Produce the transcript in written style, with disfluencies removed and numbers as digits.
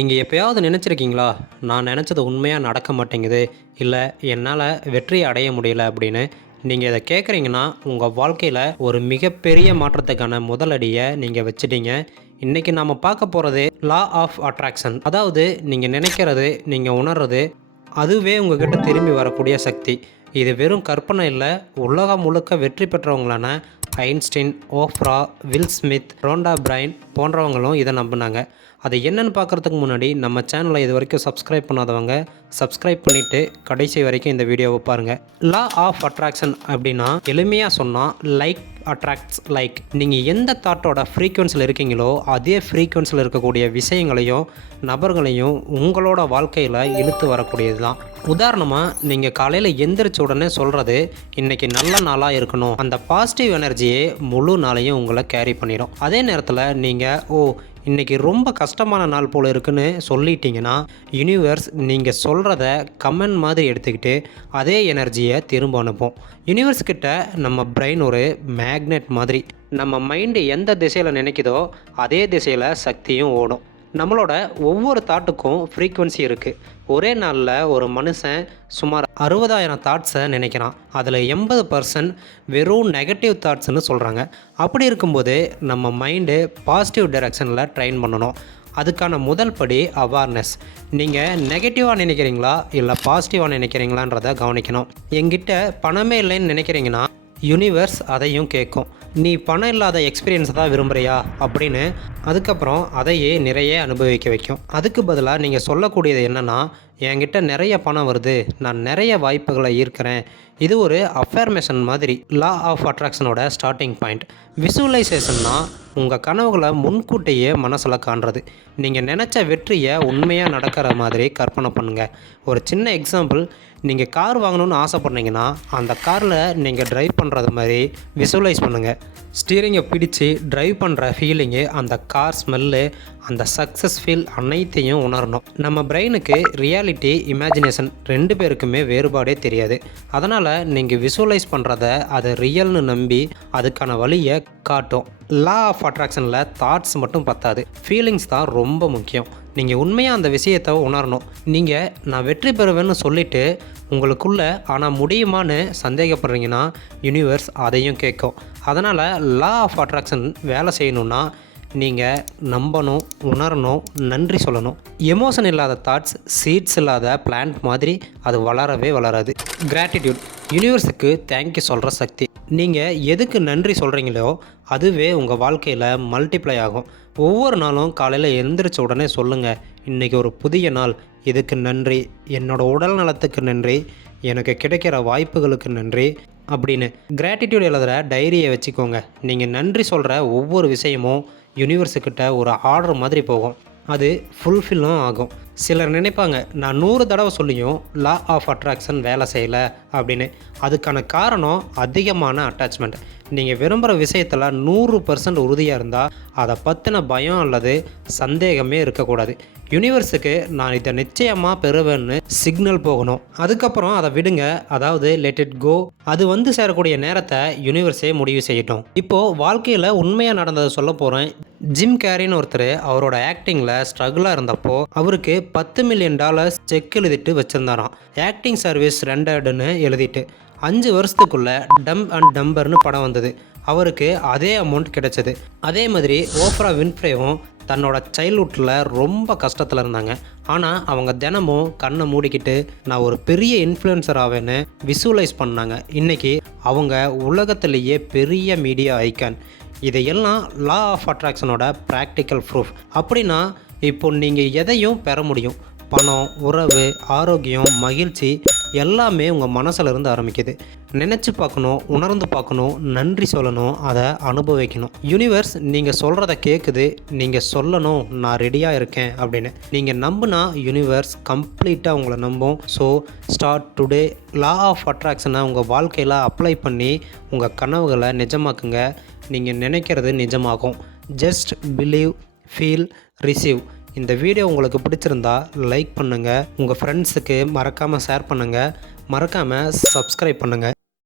நீங்கள் எப்பயாவது நினச்சிருக்கீங்களா, நான் நினச்சது உண்மையாக நடக்க மாட்டேங்குது, இல்லை என்னால் வெற்றி அடைய முடியல அப்படின்னு? நீங்கள் இதை கேட்குறீங்கன்னா உங்கள் வாழ்க்கையில் ஒரு மிகப்பெரிய மாற்றத்துக்கான முதலடியை நீங்கள் வச்சிட்டீங்க. இன்றைக்கி நாம் பார்க்க போகிறது லா ஆஃப் அட்ராக்ஷன். அதாவது நீங்கள் நினைக்கிறது, நீங்கள் உணர்றது, அதுவே உங்ககிட்ட திரும்பி வரக்கூடிய சக்தி. இது வெறும் கற்பனை இல்லை. உலகம் முழுக்க வெற்றி பெற்றவங்களான Einstein, Oprah, Will Smith, Rhonda Byrne போன்றவங்களும் இதை நம்பினாங்க. அது என்னென்னு பார்க்குறதுக்கு முன்னாடி நம்ம சேனலை இது வரைக்கும் சப்ஸ்கிரைப் பண்ணாதவங்க சப்ஸ்கிரைப் பண்ணிவிட்டு கடைசி வரைக்கும் இந்த வீடியோவை பாருங்கள். லா ஆஃப் அட்ராக்ஷன் அப்படின்னா எளிமையாக சொன்னால் லைக் அட்ராக்ட்ஸ் லைக். நீங்கள் எந்த தாட்டோட ஃப்ரீக்குவன்சியில் இருக்கீங்களோ அதே ஃப்ரீக்குவன்சியில் இருக்கக்கூடிய விஷயங்களையும் நபர்களையும் உங்களோட வாழ்க்கையில் இழுத்து வரக்கூடியது தான். உதாரணமாக நீங்கள் காலையில் எந்திரிச்ச உடனே சொல்கிறது இன்றைக்கி நல்ல நாளாக இருக்கணும். அந்த பாசிட்டிவ் எனர்ஜியே முழு நாளையும் உங்களை கேரி பண்ணிடும். அதே நேரத்தில் நீங்கள் இன்றைக்கி ரொம்ப கஷ்டமான நாள் போல் இருக்குன்னு சொல்லிட்டீங்கன்னா யூனிவர்ஸ் நீங்கள் சொல்கிறத கமெண்ட் மாதிரி எடுத்துக்கிட்டு அதே எனர்ஜியை திரும்ப அனுப்பும். யூனிவர்ஸ் கிட்ட நம்ம பிரெயின் ஒரு மேக்னெட் மாதிரி. நம்ம மைண்டு எந்த திசையில் நினைக்குதோ அதே திசையில் சக்தியும் ஓடும். நம்மளோட ஒவ்வொரு தாட்டுக்கும் ஃப்ரீக்குவன்சி இருக்குது. ஒரே நாளில் ஒரு மனுஷன் சுமார் 60,000 தாட்ஸை நினைக்கிறான். அதில் 80% வெறும் நெகட்டிவ் தாட்ஸ்னு சொல்கிறாங்க. அப்படி இருக்கும்போது நம்ம மைண்டு பாசிட்டிவ் டைரக்ஷனில் ட்ரெயின் பண்ணணும். அதுக்கான முதல் படி அவேர்னஸ். நீங்கள் நெகட்டிவாக நினைக்கிறீங்களா இல்லை பாசிட்டிவாக நினைக்கிறீங்களான்றதை கவனிக்கணும். என்கிட்ட பணமே இல்லைன்னு நினைக்கிறீங்கன்னா யூனிவர்ஸ் அதையும் கேட்கும். நீ பணம் இல்லாத எக்ஸ்பீரியன்ஸை தான் விரும்புகிறியா அப்படின்னு அதுக்கப்புறம் அதையே நிறைய அனுபவிக்க வைக்கும். அதுக்கு பதிலாக நீங்கள் சொல்லக்கூடியது என்னென்னா, என்கிட்ட நிறைய பணம் வருது, நான் நிறைய வாய்ப்புகளை ஈர்க்கிறேன். இது ஒரு அஃபர்மேஷன் மாதிரி. லா ஆஃப் அட்ராக்ஷனோட ஸ்டார்டிங் பாயிண்ட் விசுவலைசேஷன்னா உங்கள் கனவுகளை முன்கூட்டியே மனசில் காண்றது. நீங்கள் நினச்ச வெற்றியை உண்மையாக நடக்கிற மாதிரி கற்பனை பண்ணுங்கள். ஒரு சின்ன எக்ஸாம்பிள், நீங்கள் கார் வாங்கணும்னு ஆசைப்பட்றீங்கன்னா அந்த காரில் நீங்கள் ட்ரைவ் பண்ணுறது மாதிரி விசுவலைஸ் பண்ணுங்கள். ஸ்டீரிங்கை பிடிச்சி ட்ரைவ் பண்ணுற ஃபீலிங்கு, அந்த கார் ஸ்மெல்லு, அந்த சக்ஸஸ் ஃபீல் அனைத்தையும் உணரணும். நம்ம பிரெயினுக்கு ரியாலிட்டி, இமேஜினேஷன் ரெண்டு பேருக்குமே வேறுபாடே தெரியாது. அதனால் நீங்கள் விசுவலைஸ் பண்ணுறத அது ரியல்னு நம்பி அதுக்கான வழியை காட்டும். லா ஆஃப் அட்ராக்ஷனில் தாட்ஸ் மட்டும் பத்தாது, ஃபீலிங்ஸ் தான் ரொம்ப முக்கியம். நீங்கள் உண்மையாக அந்த விஷயத்தை உணரணும். நீங்கள் நான் வெற்றி பெறுவேன்னு சொல்லிவிட்டு உங்களுக்குள்ளே ஆனால் முடியுமான்னு சந்தேகப்படுறீங்கன்னா யூனிவர்ஸ் அதையும் கேட்கும். அதனால் லா ஆஃப் அட்ராக்ஷன் வேலை செய்யணுன்னா நீங்கள் நம்பணும், உணரணும், நன்றி சொல்லணும். எமோஷன் இல்லாத தாட்ஸ் சீட்ஸ் இல்லாத பிளான்ட் மாதிரி அது வளரவே வளராது. கிராட்டிடியூட் யூனிவர்ஸுக்கு தேங்க்யூ சொல்கிற சக்தி. நீங்கள் எதுக்கு நன்றி சொல்கிறீங்களோ அதுவே உங்கள் வாழ்க்கையில் மல்டிப்ளை ஆகும். ஒவ்வொரு நாளும் காலையில் எழுந்திரிச்ச உடனே சொல்லுங்கள், இன்றைக்கி ஒரு புதிய நாள், இதுக்கு நன்றி, என்னோடய உடல் நலத்துக்கு நன்றி, எனக்கு கிடைக்கிற வாய்ப்புகளுக்கு நன்றி அப்படின்னு. கிராட்டிடியூட் எழுதுகிற டைரியை வச்சுக்கோங்க. நீங்கள் நன்றி சொல்கிற ஒவ்வொரு விஷயமும் யூனிவர்ஸுக்கிட்ட ஒரு ஆர்டர் மாதிரி போகும். அது ஃபுல்ஃபில்லும் ஆகும். சிலர் நினைப்பாங்க, நான் 100 தடவை சொல்லியும் லா ஆஃப் அட்ராக்ஷன் வேலை செய்யலை அப்படின்னு. அதுக்கான காரணம் அதிகமான அட்டாச்மெண்ட். நீங்கள் விரும்புகிற விஷயத்தில் 100% உறுதியாக இருந்தால் அதை பற்றின பயம் அல்லது சந்தேகமே இருக்கக்கூடாது. யூனிவர்ஸுக்கு நான் இதை நிச்சயமாக பெறுவேன்னு சிக்னல் போகணும். அதுக்கப்புறம் அதை விடுங்க, அதாவது லெட் இட் கோ. அது வந்து சேரக்கூடிய நேரத்தை யூனிவர்ஸே முடிவு செய்யட்டும். இப்போது வாழ்க்கையில் உண்மையாக நடந்ததை சொல்ல போகிறேன். ஜிம் கேரின்னு ஒருத்தர் அவரோட ஆக்டிங்கில் ஸ்ட்ரகிளாக இருந்தப்போ அவருக்கு $10 மில்லியன் செக் எழுதிட்டு வச்சுருந்தாராம். ஆக்டிங் சர்வீஸ் ரெண்டர்டுன்னு எழுதிட்டு 5 வருஷத்துக்குள்ளே டம்ப் அண்ட் டம்பர்னு படம் வந்தது. அவருக்கு அதே அமௌண்ட் கிடைச்சது. அதே மாதிரி ஓப்ரா வின்ஃப்ரேவும் தன்னோட சைல்ட்ஹுட்டில் ரொம்ப கஷ்டத்தில் இருந்தாங்க. ஆனால் அவங்க தினமும் கண்ணை மூடிக்கிட்டு நான் ஒரு பெரிய இன்ஃப்ளூயன்சர் ஆவேன்னு விசுவலைஸ் பண்ணாங்க. இன்றைக்கி அவங்க உலகத்திலேயே பெரிய மீடியா ஐக்கான். இதையெல்லாம் லா ஆஃப் அட்ராக்ஷனோட ப்ராக்டிக்கல் ப்ரூஃப். அப்படின்னா இப்போ நீங்கள் எதையும் பெற முடியும். பணம், உறவு, ஆரோக்கியம், மகிழ்ச்சி எல்லாமே உங்கள் மனசில் இருந்து ஆரம்பிக்குது. நினச்சி பார்க்கணும், உணர்ந்து பார்க்கணும், நன்றி சொல்லணும், அதை அனுபவிக்கணும். யூனிவர்ஸ் நீங்கள் சொல்கிறத கேட்குது. நீங்கள் சொல்லணும் நான் ரெடியாக இருக்கேன் அப்படின்னு. நீங்கள் நம்பினா யூனிவர்ஸ் கம்ப்ளீட்டாக உங்களை நம்பும். So start today. Law of அட்ராக்ஷனை உங்கள் வாழ்க்கையில் அப்ளை பண்ணி உங்கள் கனவுகளை நிஜமாக்குங்க. நீங்கள் நினைக்கிறது நிஜமாகும். Just believe, feel, receive. இந்த வீடியோ உங்களுக்கு பிடிச்சிருந்தா லைக் பண்ணுங்கள், உங்கள் ஃப்ரெண்ட்ஸுக்கு மறக்காமல் ஷேர் பண்ணுங்கள், மறக்காமல் சப்ஸ்கிரைப் பண்ணுங்கள்.